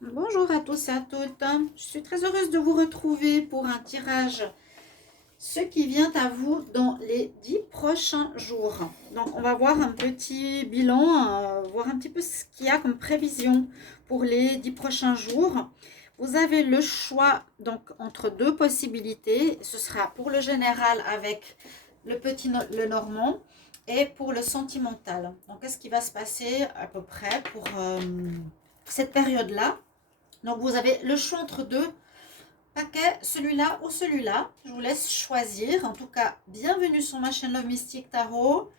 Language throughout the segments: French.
Bonjour à tous et à toutes. Je suis très heureuse de vous retrouver pour un tirage, ce qui vient à vous dans les 10 prochains jours. Donc, on va voir un petit bilan, voir un petit peu ce qu'il y a comme prévision pour les 10 prochains jours. Vous avez le choix donc entre deux possibilités. Ce sera pour le général avec le normand et pour le sentimental. Donc, qu'est-ce qui va se passer à peu près pour cette période-là? Donc, vous avez le choix entre deux paquets, celui-là ou celui-là. Je vous laisse choisir. En tout cas, bienvenue sur ma chaîne Love Mystic Tarot.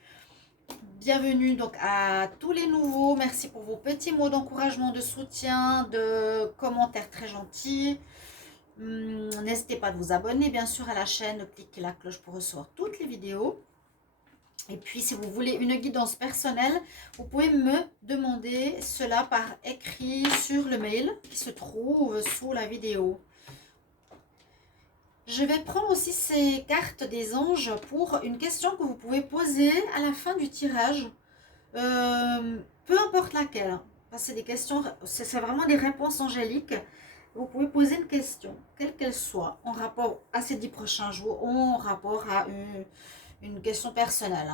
Bienvenue donc à tous les nouveaux. Merci pour vos petits mots d'encouragement, de soutien, de commentaires très gentils. N'hésitez pas à vous abonner bien sûr à la chaîne, de cliquer la cloche pour recevoir toutes les vidéos. Et puis, si vous voulez une guidance personnelle, vous pouvez me demander cela par écrit sur le mail qui se trouve sous la vidéo. Je vais prendre aussi ces cartes des anges pour une question que vous pouvez poser à la fin du tirage, peu importe laquelle. C'est des questions, c'est vraiment des réponses angéliques. Vous pouvez poser une question, quelle qu'elle soit, en rapport à ces 10 prochains jours ou en rapport à une question personnelle.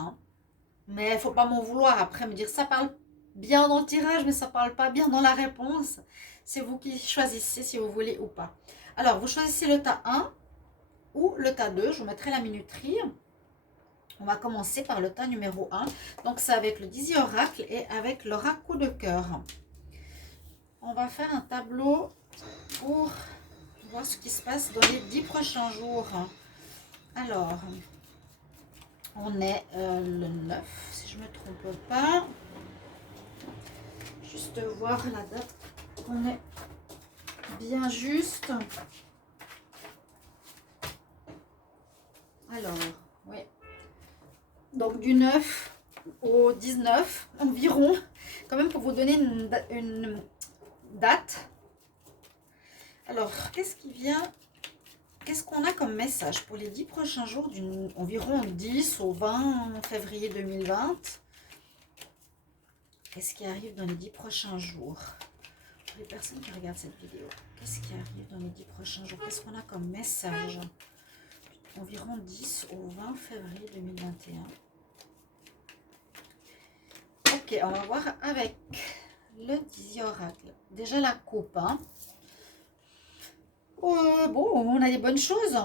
Mais il ne faut pas m'en vouloir après me dire ça parle bien dans le tirage, mais ça ne parle pas bien dans la réponse. C'est vous qui choisissez si vous voulez ou pas. Alors, vous choisissez le tas 1 ou le tas 2. Je vous mettrai la minuterie. On va commencer par le tas numéro 1. Donc, c'est avec le Dizzy Oracle et avec l'Oracle de cœur. On va faire un tableau pour voir ce qui se passe dans les 10 prochains jours. Alors, on est le 9, si je ne me trompe pas. Juste voir la date, qu'on est bien juste. Alors, oui. Donc, du 9 au 19 environ, quand même pour vous donner une date. Alors, qu'est-ce qui vient? Qu'est-ce qu'on a comme message pour les 10 prochains jours, environ 10 au 20 février 2020? Qu'est-ce qui arrive dans les 10 prochains jours? Pour les personnes qui regardent cette vidéo, qu'est-ce qui arrive dans les 10 prochains jours? Qu'est-ce qu'on a comme message? Environ 10 au 20 février 2021. Ok, on va voir avec le Dizzy Oracle. Déjà la coupe. Bon, on a des bonnes choses.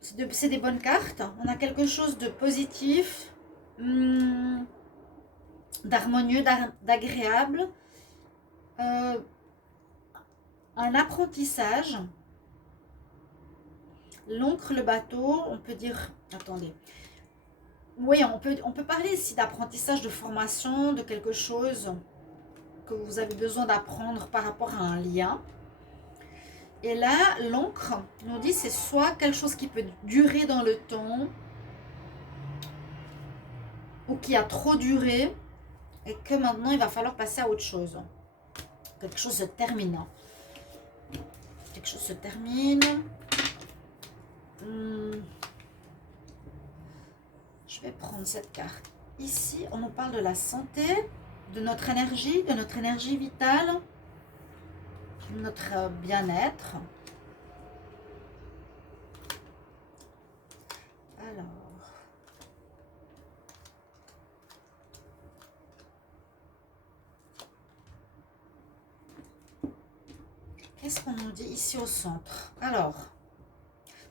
C'est des bonnes cartes. On a quelque chose de positif, d'harmonieux, d'agréable. Un apprentissage. L'encre, le bateau, on peut dire... Attendez. Oui, on peut parler ici d'apprentissage, de formation, de quelque chose que vous avez besoin d'apprendre par rapport à un lien. Et là, l'encre nous dit c'est soit quelque chose qui peut durer dans le temps ou qui a trop duré et que maintenant il va falloir passer à autre chose. Quelque chose se termine. Quelque chose se termine. Je vais prendre cette carte. Ici, on nous parle de la santé, de notre énergie vitale, de notre bien-être. Alors, qu'est-ce qu'on nous dit ici au centre? Alors,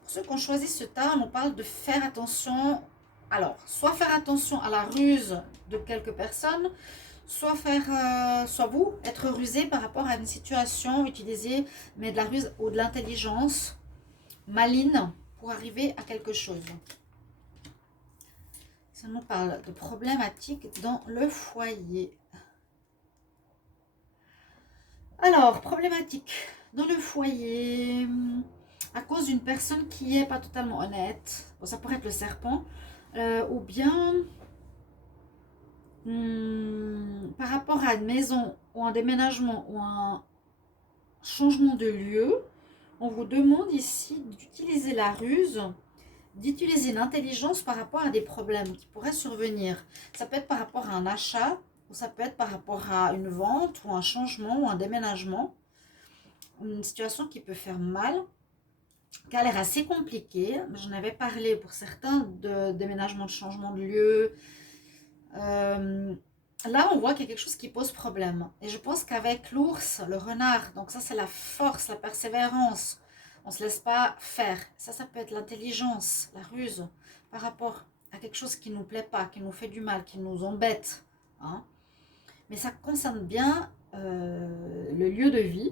pour ceux qui ont choisi ce tas, on nous parle de faire attention. Alors, soit faire attention à la ruse de quelques personnes, soit soit vous, être rusé par rapport à une situation, utiliser mais de la ruse ou de l'intelligence maligne pour arriver à quelque chose. Ça nous parle de problématiques dans le foyer. Alors, problématique dans le foyer, à cause d'une personne qui n'est pas totalement honnête. Bon, ça pourrait être le serpent, ou bien par rapport à une maison ou un déménagement ou un changement de lieu, on vous demande ici d'utiliser la ruse, d'utiliser l'intelligence par rapport à des problèmes qui pourraient survenir. Ça peut être par rapport à un achat, ou ça peut être par rapport à une vente, ou un changement, ou un déménagement. une situation qui peut faire mal, qui a l'air assez compliquée. J'en avais parlé pour certains de déménagement, de changement de lieu. Là, on voit qu'il y a quelque chose qui pose problème. Et je pense qu'avec l'ours, le renard, donc ça c'est la force, la persévérance. On ne se laisse pas faire. Ça peut être l'intelligence, la ruse, par rapport à quelque chose qui ne nous plaît pas, qui nous fait du mal, qui nous embête. Hein. Mais ça concerne bien le lieu de vie,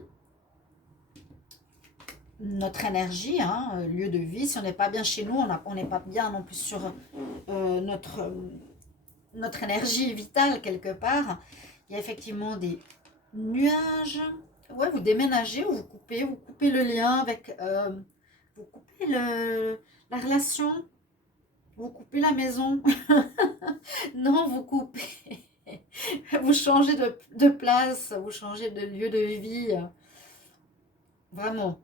notre énergie, hein, lieu de vie. Si on n'est pas bien chez nous, on n'est pas bien non plus sur notre énergie vitale quelque part. Il y a effectivement des nuages. Ouais, vous déménagez ou vous coupez le lien avec, vous coupez la relation, vous coupez la maison. Non, vous coupez. Vous changez de place, vous changez de lieu de vie. Vraiment.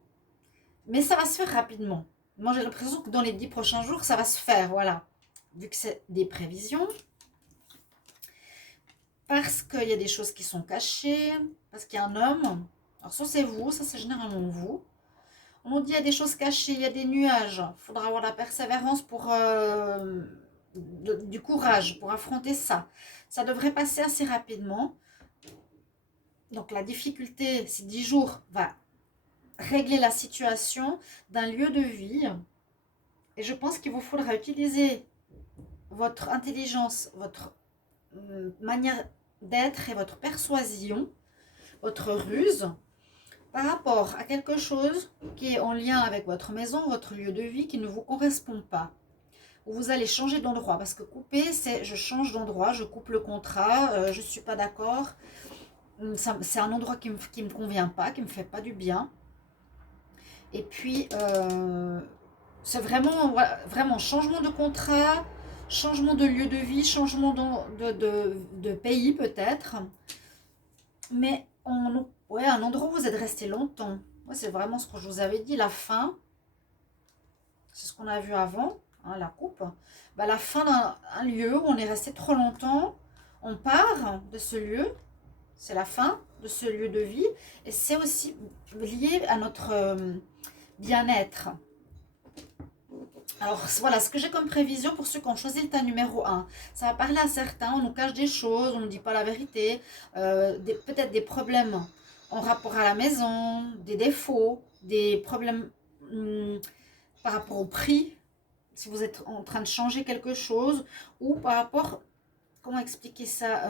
Mais ça va se faire rapidement. Moi, j'ai l'impression que dans les 10 prochains jours, ça va se faire, voilà. Vu que c'est des prévisions. Parce qu'il y a des choses qui sont cachées, parce qu'il y a un homme. Alors, ça, c'est vous, ça, c'est généralement vous. On nous dit qu'il y a des choses cachées, il y a des nuages. Il faudra avoir la persévérance pour du courage pour affronter ça. Ça devrait passer assez rapidement. Donc, la difficulté, ces 10 jours, va régler la situation d'un lieu de vie. Et je pense qu'il vous faudra utiliser votre intelligence, votre manière d'être et votre persuasion, votre ruse, par rapport à quelque chose qui est en lien avec votre maison, votre lieu de vie, qui ne vous correspond pas. Vous allez changer d'endroit, parce que couper, c'est je change d'endroit, je coupe le contrat, je ne suis pas d'accord, c'est un endroit qui me convient pas, qui me fait pas du bien. Et puis, c'est vraiment changement de contrat, changement de lieu de vie, changement de pays peut-être. Mais ouais, un endroit où vous êtes resté longtemps. Ouais, c'est vraiment ce que je vous avais dit, la fin. C'est ce qu'on a vu avant, hein, la coupe. Bah, la fin d'un lieu où on est resté trop longtemps. On part de ce lieu. C'est la fin de ce lieu de vie. Et c'est aussi lié à notre bien-être. Alors voilà ce que j'ai comme prévision pour ceux qui ont choisi le tas numéro 1. Ça va parler à certains, on nous cache des choses, on ne nous dit pas la vérité, peut-être des problèmes en rapport à la maison, des défauts, des problèmes par rapport au prix, si vous êtes en train de changer quelque chose, ou par rapport, comment expliquer ça,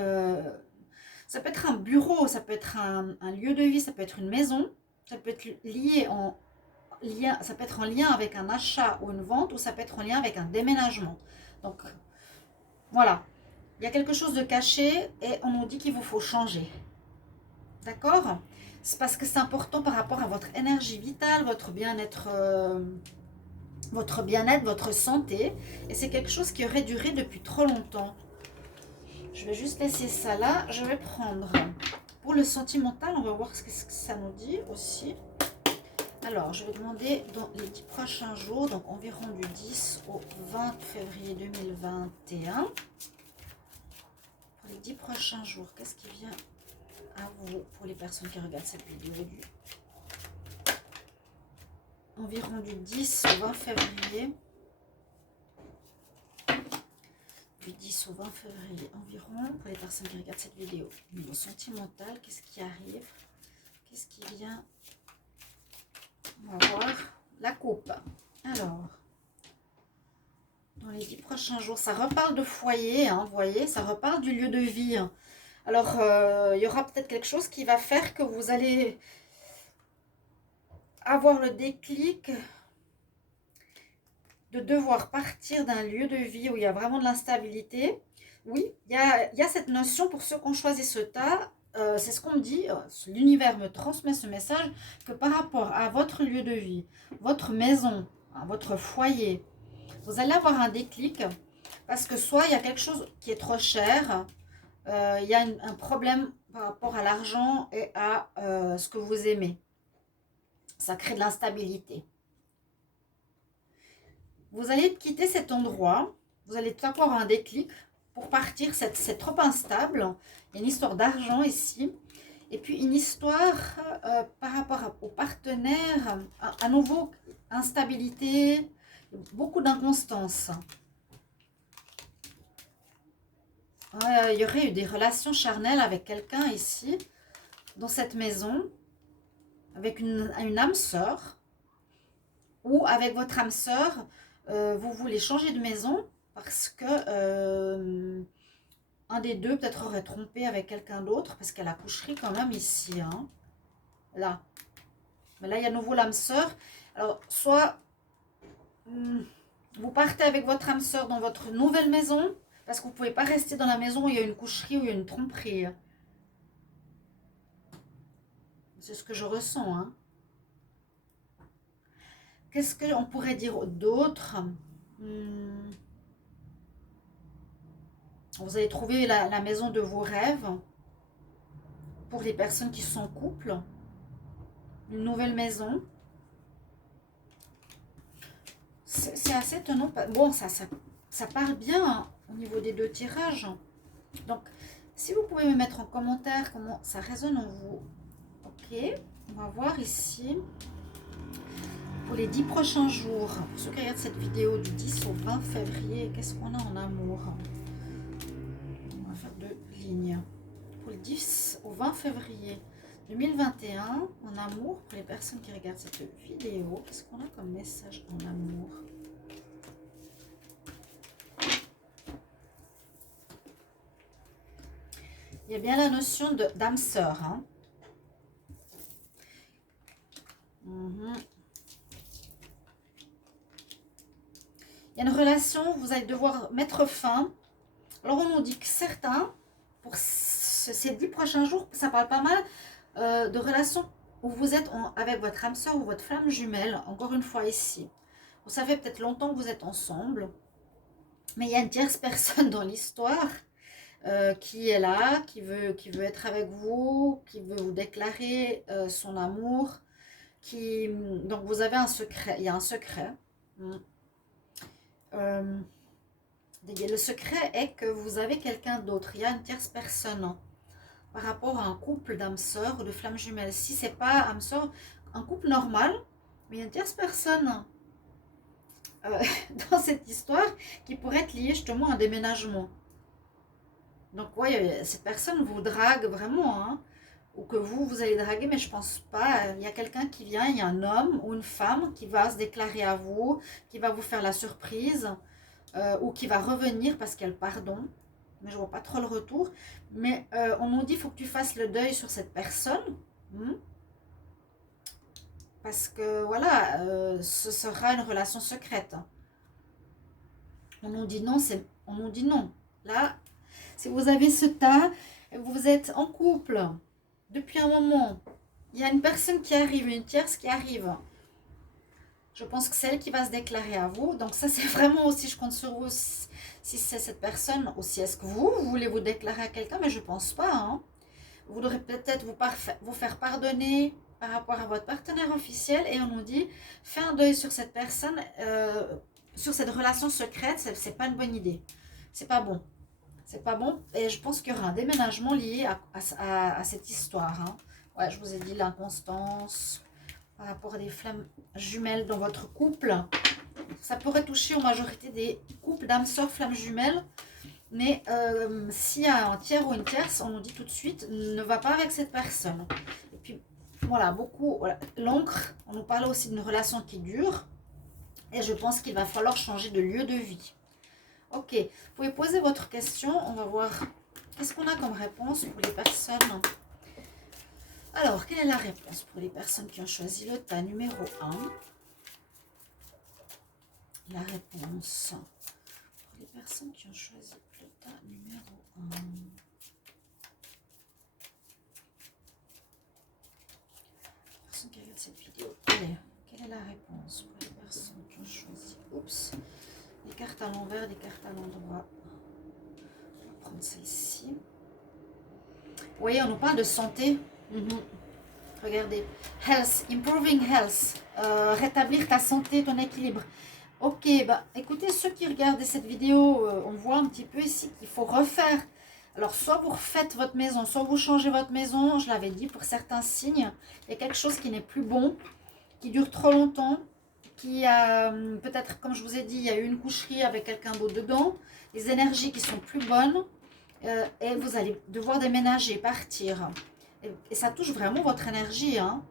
ça peut être un bureau, ça peut être un lieu de vie, ça peut être une maison, ça peut être lié ça peut être en lien avec un achat ou une vente, ou ça peut être en lien avec un déménagement. Donc, voilà. Il y a quelque chose de caché et on nous dit qu'il vous faut changer. D'accord? C'est parce que c'est important par rapport à votre énergie vitale, votre bien-être, votre santé. Et c'est quelque chose qui aurait duré depuis trop longtemps. Je vais juste laisser ça là. Je vais prendre, pour le sentimental, on va voir ce que ça nous dit aussi. Alors, je vais demander dans les 10 prochains jours, donc environ du 10 au 20 février 2021. Pour les 10 prochains jours, qu'est-ce qui vient à vous pour les personnes qui regardent cette vidéo environ du 10 au 20 février. Du 10 au 20 février environ pour les personnes qui regardent cette vidéo. Niveau sentimental, qu'est-ce qui arrive? Qu'est-ce qui vient? On va voir la coupe. Alors, dans les 10 prochains jours, ça reparle de foyer, hein, vous voyez, ça reparle du lieu de vie. Alors, il y aura peut-être quelque chose qui va faire que vous allez avoir le déclic de devoir partir d'un lieu de vie où il y a vraiment de l'instabilité. Oui, il y a cette notion pour ceux qui ont choisi ce tas. C'est ce qu'on me dit, l'univers me transmet ce message, que par rapport à votre lieu de vie, votre maison, votre foyer, vous allez avoir un déclic parce que soit il y a quelque chose qui est trop cher, il y a un problème par rapport à l'argent et à ce que vous aimez. Ça crée de l'instabilité. Vous allez quitter cet endroit, vous allez tout avoir un déclic pour partir, c'est trop instable. Il y a une histoire d'argent ici. Et puis une histoire par rapport au partenaire, à nouveau, instabilité, beaucoup d'inconstance. Il y aurait eu des relations charnelles avec quelqu'un ici, dans cette maison, avec une âme sœur, ou avec votre âme sœur, vous voulez changer de maison parce que un des deux peut-être aurait trompé avec quelqu'un d'autre, parce qu'elle a coucherie quand même ici, hein, là. Mais là, il y a à nouveau l'âme sœur. Alors, soit vous partez avec votre âme sœur dans votre nouvelle maison, parce que vous ne pouvez pas rester dans la maison où il y a une coucherie, où il y a une tromperie. C'est ce que je ressens, hein. Qu'est-ce qu'on pourrait dire d'autre? Vous allez trouver la maison de vos rêves pour les personnes qui sont en couple. Une nouvelle maison. C'est assez étonnant. Bon, ça part bien hein, au niveau des deux tirages. Donc, si vous pouvez me mettre en commentaire comment ça résonne en vous. Ok, on va voir ici. Pour les 10 prochains jours, pour ceux qui regardent cette vidéo du 10 au 20 février, qu'est-ce qu'on a en amour? On va faire deux lignes. Pour le 10 au 20 février 2021, en amour, pour les personnes qui regardent cette vidéo, qu'est-ce qu'on a comme message en amour? Il y a bien la notion d'âme sœur. Hein. Il y a une relation, vous allez devoir mettre fin. Alors on nous dit que certains, pour ces 10 prochains jours, ça parle pas mal de relations où vous êtes avec votre âme sœur ou votre flamme jumelle, encore une fois ici. Ça fait peut-être longtemps que vous êtes ensemble, mais il y a une tierce personne dans l'histoire qui est là, qui veut être avec vous, qui veut vous déclarer son amour. Donc vous avez un secret, il y a un secret. Le secret est que vous avez quelqu'un d'autre, il y a une tierce personne par rapport à un couple d'âmes sœurs ou de flammes jumelles. Si c'est pas âme sœur, un couple normal, mais il y a une tierce personne dans cette histoire qui pourrait être liée justement à un déménagement. Donc oui, cette personne vous drague vraiment, hein, ou que vous allez draguer, mais je pense pas. Il y a quelqu'un qui vient, il y a un homme ou une femme qui va se déclarer à vous, qui va vous faire la surprise, ou qui va revenir parce qu'elle pardon. Mais je vois pas trop le retour. Mais on nous dit, il faut que tu fasses le deuil sur cette personne. Parce que voilà, ce sera une relation secrète. On nous dit non, on nous dit non. Là, si vous avez ce tas, vous êtes en couple depuis un moment, il y a une personne qui arrive, une tierce qui arrive. Je pense que c'est elle qui va se déclarer à vous. Donc ça, c'est vraiment aussi, je compte sur vous, si c'est cette personne, aussi est-ce que vous voulez vous déclarer à quelqu'un, mais je ne pense pas. Hein. Vous devrez peut-être vous faire pardonner par rapport à votre partenaire officiel, et on nous dit, fais un deuil sur cette personne, sur cette relation secrète, c'est pas une bonne idée. C'est pas bon. C'est pas bon. Et je pense qu'il y aura un déménagement lié à cette histoire. Hein. Ouais, je vous ai dit l'inconstance par rapport à des flammes jumelles dans votre couple. Ça pourrait toucher en majorité des couples d'âmes sœurs flammes jumelles. Mais s'il y a un tiers ou une tierce, on nous dit tout de suite, ne va pas avec cette personne. Et puis, voilà, beaucoup. Voilà. L'encre, on nous parle aussi d'une relation qui dure. Et je pense qu'il va falloir changer de lieu de vie. Ok, vous pouvez poser votre question. On va voir qu'est-ce qu'on a comme réponse pour les personnes. Alors, quelle est la réponse pour les personnes qui ont choisi le tas numéro 1? La réponse pour les personnes qui ont choisi le tas numéro 1. Personne qui regarde cette vidéo. Allez, quelle est la réponse pour les personnes qui ont choisi? Oups, des cartes à l'envers, des cartes à l'endroit. On va prendre celle-ci. Vous voyez, on nous parle de santé. Regardez, health, improving health, rétablir ta santé, ton équilibre. Ok, bah écoutez, ceux qui regardent cette vidéo, on voit un petit peu ici qu'il faut refaire Alors, soit vous refaites votre maison, soit vous changez votre maison. Je l'avais dit, pour certains signes, il y a quelque chose qui n'est plus bon, qui dure trop longtemps, qui a peut-être, comme je vous ai dit, il y a eu une coucherie avec quelqu'un d'autre dedans, les énergies qui sont plus bonnes, et vous allez devoir déménager, partir. Et ça touche vraiment votre énergie, hein,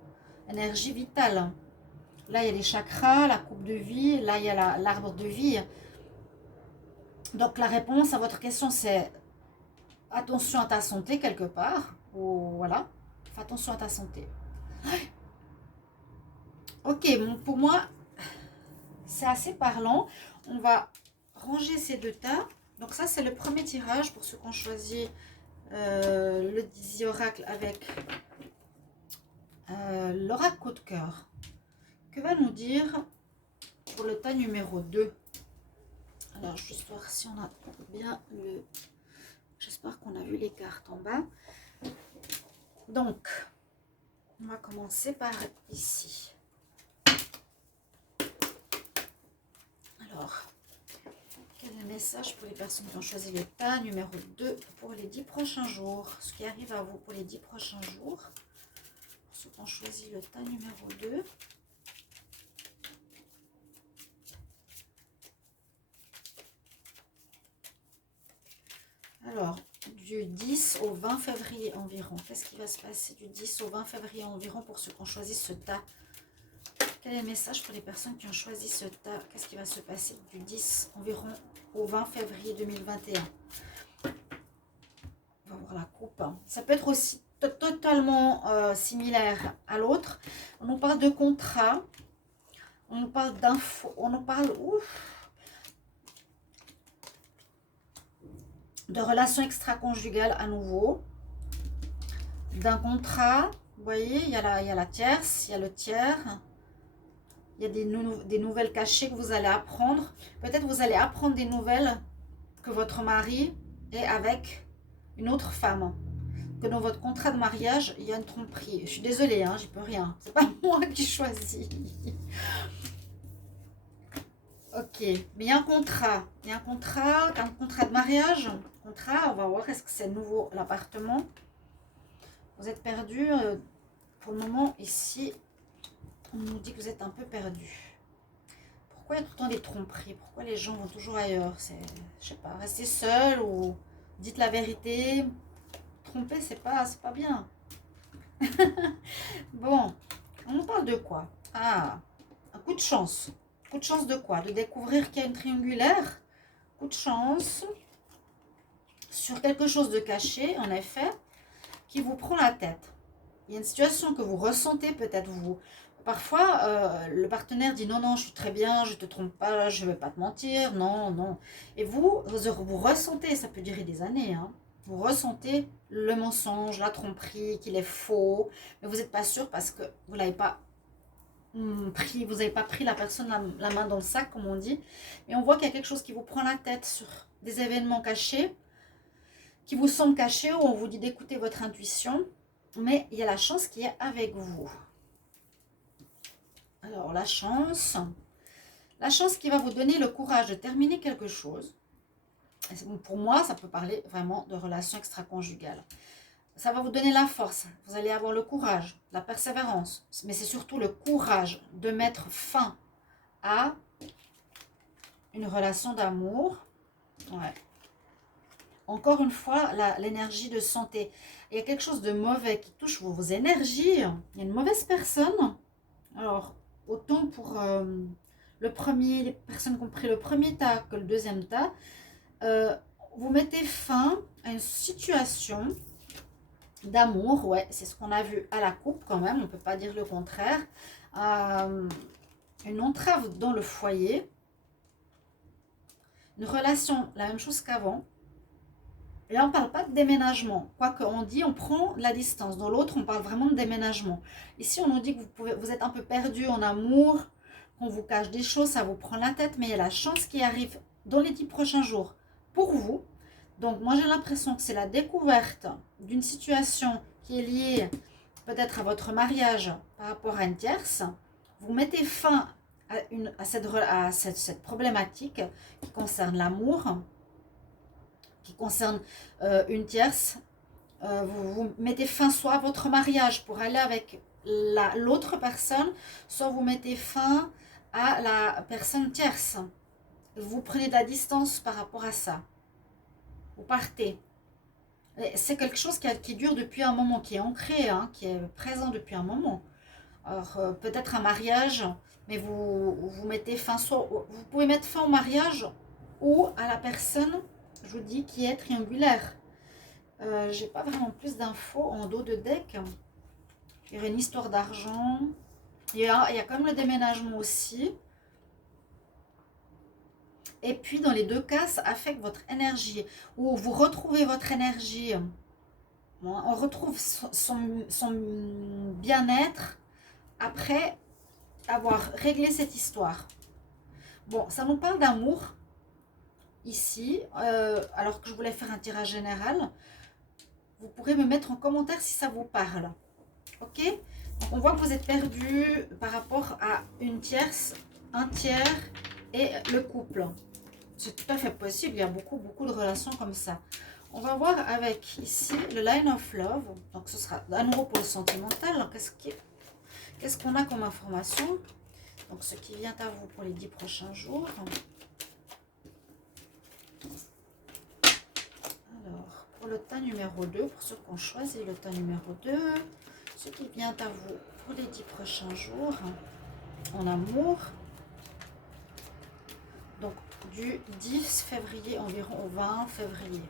énergie vitale. Là, il y a les chakras, la coupe de vie, là, il y a l'arbre de vie. Donc, la réponse à votre question, c'est attention à ta santé quelque part. Ou, voilà, fais attention à ta santé. Ok, bon, pour moi, c'est assez parlant. On va ranger ces deux tas. Donc ça, c'est le premier tirage pour ceux qui ont choisi le Dizzy Oracle avec l'oracle coup de cœur. Que va nous dire pour le tas numéro 2? Alors, juste voir si on a bien le... J'espère qu'on a vu les cartes en bas. Donc, on va commencer par ici. Alors, quel est le message pour les personnes qui ont choisi le tas numéro 2 pour les 10 prochains jours? Ce qui arrive à vous pour les 10 prochains jours. Pour ceux qui ont choisi le tas numéro 2. Alors, du 10 au 20 février environ. Qu'est-ce qui va se passer du 10 au 20 février environ pour ceux qui ont choisi ce tas? Quel est le message pour les personnes qui ont choisi ce tas? Qu'est-ce qui va se passer du 10 environ au 20 février 2021? On va voir la coupe. Ça peut être aussi totalement similaire à l'autre. On nous parle de contrat. On nous parle d'infos. On nous parle... de relations extra-conjugales à nouveau, d'un contrat, vous voyez, il y a la tierce, il y a le tiers, il y a des nouvelles cachées que vous allez apprendre. Peut-être vous allez apprendre des nouvelles que votre mari est avec une autre femme, que dans votre contrat de mariage, il y a une tromperie. Je suis désolée, hein, j'y peux rien, c'est pas moi qui choisis. Ok, mais il y a un contrat, un contrat de mariage. On va voir, est-ce que c'est nouveau l'appartement? Vous êtes perdu pour le moment ici. On nous dit que vous êtes un peu perdu. Pourquoi il y a tout le temps des tromperies? Pourquoi les gens vont toujours ailleurs? C'est, je sais pas, restez seul ou dites la vérité. Tromper, c'est pas bien. Bon, on nous parle de quoi? Ah, un coup de chance. Coup de chance de quoi? De découvrir qu'il y a une triangulaire. Coup de chance sur quelque chose de caché, en effet, qui vous prend la tête. Il y a une situation que vous ressentez peut-être vous. Parfois, le partenaire dit non, non, je suis très bien, je ne te trompe pas, je ne vais pas te mentir, non, non. Et vous ressentez, ça peut durer des années, hein, vous ressentez le mensonge, la tromperie, qu'il est faux, mais vous n'êtes pas sûr parce que vous n'avez pas pris, la personne la main dans le sac, comme on dit. Et on voit qu'il y a quelque chose qui vous prend la tête sur des événements cachés, qui vous semblent cachés, où on vous dit d'écouter votre intuition, mais il y a la chance qui est avec vous. Alors, la chance qui va vous donner le courage de terminer quelque chose. Pour moi, ça peut parler vraiment de relations extra-conjugales. Ça va vous donner la force. Vous allez avoir le courage, la persévérance. Mais c'est surtout le courage de mettre fin à une relation d'amour. Ouais. Encore une fois, l'énergie de santé. Il y a quelque chose de mauvais qui touche vos énergies. Il y a une mauvaise personne. Alors, autant pour les personnes qui ont pris le premier tas que le deuxième tas, vous mettez fin à une situation d'amour, ouais, c'est ce qu'on a vu à la coupe quand même, on ne peut pas dire le contraire, une entrave dans le foyer, une relation, la même chose qu'avant. Et là, on ne parle pas de déménagement. Quoi qu'on dit, on prend la distance. Dans l'autre, on parle vraiment de déménagement. Ici, on nous dit que vous êtes un peu perdu en amour, qu'on vous cache des choses, ça vous prend la tête. Mais il y a la chance qui arrive dans les 10 prochains jours pour vous. Donc, moi, j'ai l'impression que c'est la découverte d'une situation qui est liée peut-être à votre mariage par rapport à une tierce. Vous mettez fin à cette problématique qui concerne l'amour. qui concerne une tierce, vous mettez fin soit à votre mariage pour aller avec l'autre personne, soit vous mettez fin à la personne tierce. Vous prenez de la distance par rapport à ça. Vous partez. C'est quelque chose qui dure depuis un moment, qui est ancré, hein, qui est présent depuis un moment. Alors, peut-être un mariage, mais vous mettez fin, soit vous pouvez mettre fin au mariage ou à la personne, je vous dis, qui est triangulaire. J'ai pas vraiment plus d'infos en dos de deck. Il y aurait une histoire d'argent. Il y a quand même le déménagement aussi. Et puis, dans les deux cas, ça affecte votre énergie. Ou vous retrouvez votre énergie. On retrouve son bien-être après avoir réglé cette histoire. Bon, ça nous parle d'amour ici. Alors que je voulais faire un tirage général. Vous pourrez me mettre en commentaire si ça vous parle. Ok? Donc, on voit que vous êtes perdu par rapport à une tierce, un tiers et le couple. C'est tout à fait possible. Il y a beaucoup de relations comme ça. On va voir avec ici le Line of Love. Donc, ce sera à nouveau pour le sentimental. Qu'est-ce qu'on a comme information? Donc, ce qui vient à vous pour les 10 prochains jours. Alors, pour le tas numéro 2, pour ceux qui ont choisi le tas numéro 2, ce qui vient à vous pour les 10 prochains jours en amour. Donc, du 10 février environ au 20 février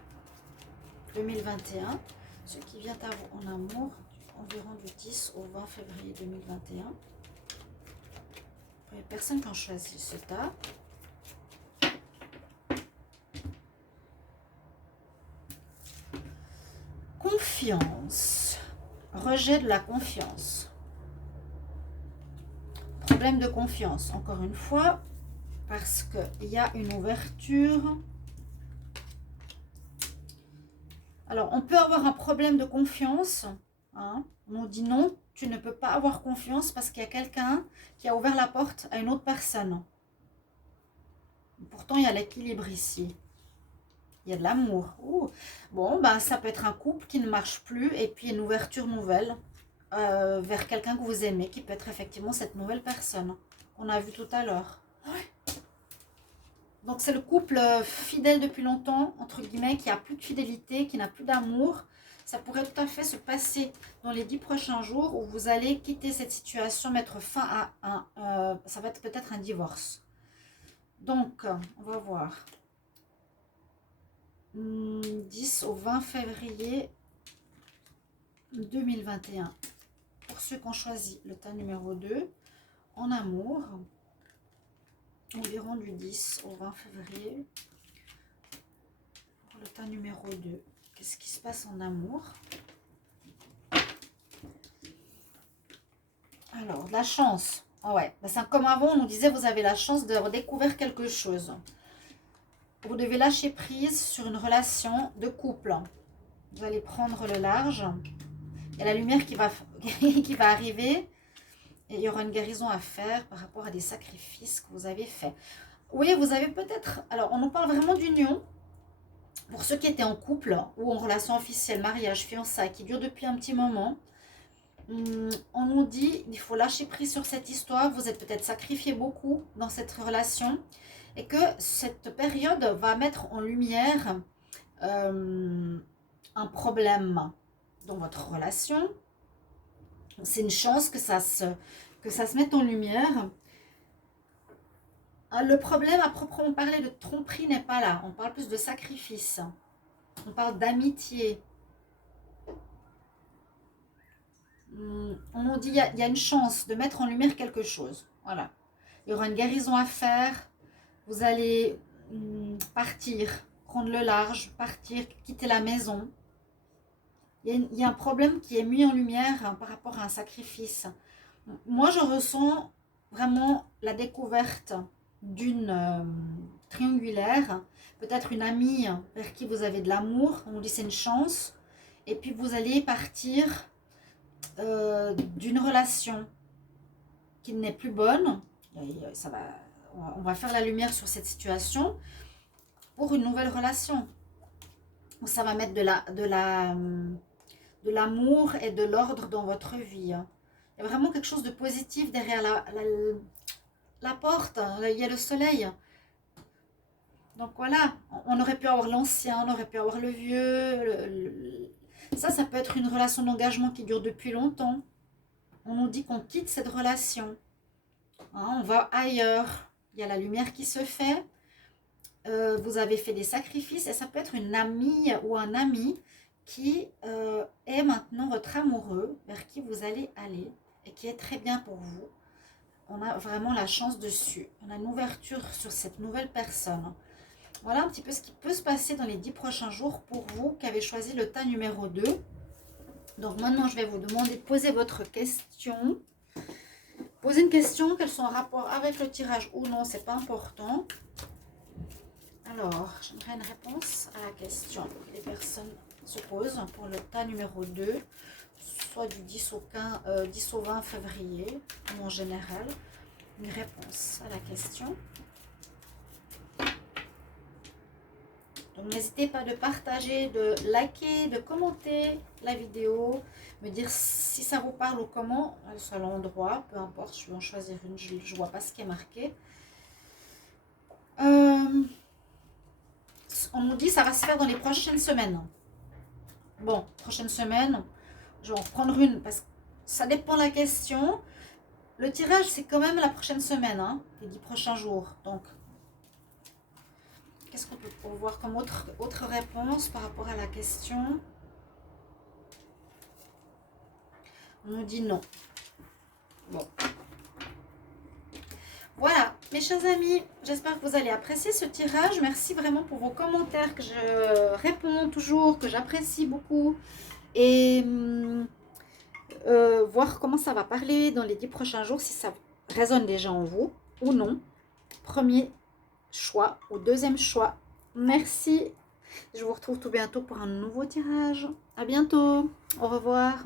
2021. Ce qui vient à vous en amour, environ du 10 au 20 février 2021. Pour les personnes qui ont choisi ce tas. Confiance. Rejet de la confiance. Problème de confiance, encore une fois, parce qu'il y a une ouverture. Alors, on peut avoir un problème de confiance. Hein. On nous dit non, tu ne peux pas avoir confiance parce qu'il y a quelqu'un qui a ouvert la porte à une autre personne. Pourtant, il y a l'équilibre ici. Il y a de l'amour. Bon, ben, ça peut être un couple qui ne marche plus et puis une ouverture nouvelle vers quelqu'un que vous aimez, qui peut être effectivement cette nouvelle personne qu'on a vu tout à l'heure. Ouais. Donc, c'est le couple fidèle depuis longtemps, entre guillemets, qui n'a plus de fidélité, qui n'a plus d'amour. Ça pourrait tout à fait se passer dans les 10 prochains jours où vous allez quitter cette situation, mettre fin à ça va être peut-être un divorce. Donc, on va voir. 10 au 20 février 2021. Pour ceux qui ont choisi le tas numéro 2, en amour, environ du 10 au 20 février. Pour le tas numéro 2, qu'est-ce qui se passe en amour? Alors, de la chance. Oh ouais, ben comme avant, on nous disait, vous avez la chance d'avoir découvert quelque chose. Vous devez lâcher prise sur une relation de couple. Vous allez prendre le large. Il y a la lumière qui va arriver. Et il y aura une guérison à faire par rapport à des sacrifices que vous avez faits. Oui, vous avez peut-être... Alors, on nous parle vraiment d'union. Pour ceux qui étaient en couple ou en relation officielle, mariage, fiançailles, qui dure depuis un petit moment. On nous dit il faut lâcher prise sur cette histoire. Vous êtes peut-être sacrifié beaucoup dans cette relation. Et que cette période va mettre en lumière un problème dans votre relation. C'est une chance que ça se mette en lumière. Le problème à proprement parler de tromperie n'est pas là. On parle plus de sacrifice. On parle d'amitié. On nous dit il y a une chance de mettre en lumière quelque chose. Voilà. Il y aura une guérison à faire. Vous allez partir, prendre le large, partir, quitter la maison. Il y a un problème qui est mis en lumière par rapport à un sacrifice. Moi, je ressens vraiment la découverte d'une triangulaire, peut-être une amie vers qui vous avez de l'amour. On nous dit c'est une chance. Et puis, vous allez partir d'une relation qui n'est plus bonne. On va faire la lumière sur cette situation pour une nouvelle relation. Ça va mettre de l'amour et de l'ordre dans votre vie. Il y a vraiment quelque chose de positif derrière la porte. Il y a le soleil. Donc voilà, on aurait pu avoir l'ancien, on aurait pu avoir le vieux. Ça peut être une relation d'engagement qui dure depuis longtemps. On nous dit qu'on quitte cette relation. Hein, on va ailleurs. Il y a la lumière qui se fait. Vous avez fait des sacrifices et ça peut être une amie ou un ami qui est maintenant votre amoureux, vers qui vous allez aller et qui est très bien pour vous. On a vraiment la chance dessus. On a une ouverture sur cette nouvelle personne. Voilà un petit peu ce qui peut se passer dans les 10 prochains jours pour vous qui avez choisi le tas numéro 2. Donc maintenant, je vais vous demander de poser votre question. Posez une question, qu'elle soit en rapport avec le tirage ou non, c'est pas important. Alors, j'aimerais une réponse à la question que les personnes se posent pour le tas numéro 2, soit du 10 au 20 février, ou en général. Une réponse à la question. Donc, n'hésitez pas de partager, de liker, de commenter la vidéo, me dire si ça vous parle ou comment, à l'endroit, peu importe, je vais en choisir une, je ne vois pas ce qui est marqué. On nous dit que ça va se faire dans les prochaines semaines. Bon, prochaine semaine, je vais en prendre une parce que ça dépend de la question. Le tirage, c'est quand même la prochaine semaine, hein, les 10 prochains jours. Donc, qu'est-ce qu'on peut voir comme autre réponse par rapport à la question? On nous dit non. Bon. Voilà, mes chers amis, j'espère que vous allez apprécier ce tirage. Merci vraiment pour vos commentaires que je réponds toujours, que j'apprécie beaucoup. Et voir comment ça va parler dans les 10 prochains jours, si ça résonne déjà en vous ou non. Premier choix ou deuxième choix. Merci. Je vous retrouve tout bientôt pour un nouveau tirage. À bientôt. Au revoir.